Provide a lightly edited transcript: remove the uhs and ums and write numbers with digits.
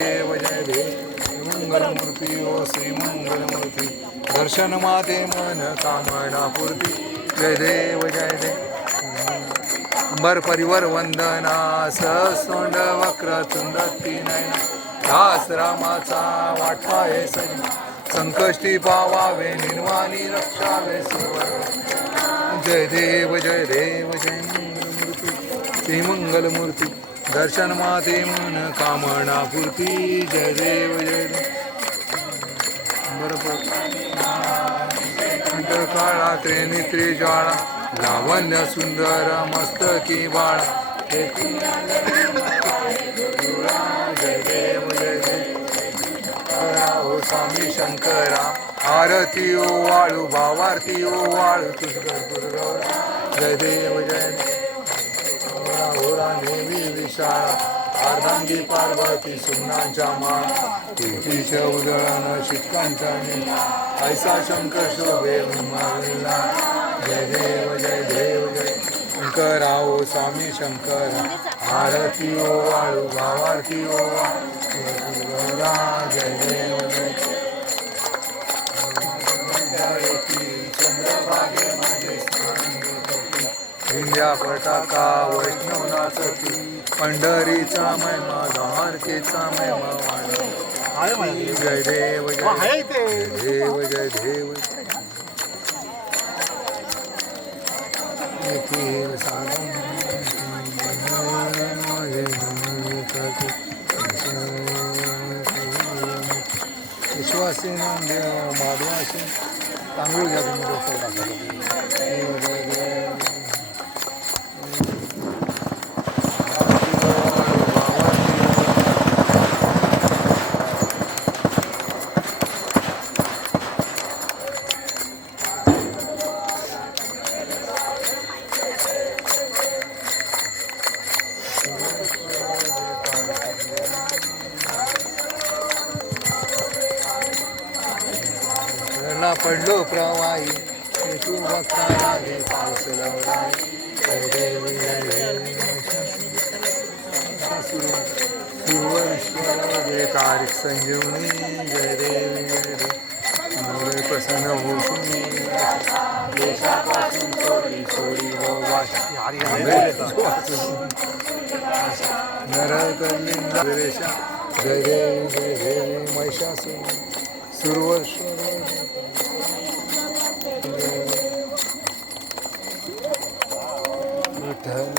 देव जय देव मंगलमूर्ती ओ श्री मंगलमूर्ती दर्शन माते मन कामना पूर्ती जय देव अंबर परिवर वंदना सहसोंड वक्र तुंडती नयना दास रामाचा वाटपाये सजी संकष्टी पावावे निर्वाणी रक्षावे सुवर जय देव जय मंगलमूर्ती श्री मंगलमूर्ती दर्शन माते मन कामना पूर्ती जय देव काळा त्रिनेत्री ज्वाळा लावण्य सुंदर मस्तकी बाळा जय देव ओ स्वामी शंकरा आरती ओ वाळू भावारती ओ वाळू जय देव देवी विशाळा अर्धांगी पार्वती सुमनांच्या माळा कीर्तीच्या उदळण शिटकांच्या ऐसा शंकर शोभे उन्माविला जय देव शंकरा ओ स्वामी शंकरा आरती ओ वाळू भावारती ओ जय देव चंद्रभागेमध्ये विंध्या पटाका वैष्णवनाथी पंढरीचा महिमा द्वारकेचा महिमा जय देव जय देव येथील साधन विश्वासी माधवासी तांदूळ घ्या तुम्ही पडलो प्रवाही तू बघता लागे पाऊस लवलाय जय देवी सुरवरेश्वर जय तारीख संजीवनी जय देवी मोरे प्रसन्न होऊन देशापासून सोडी नरकलिंगरेशा जय देवी महिषासुर सुरवरेश्वर विठ्ठल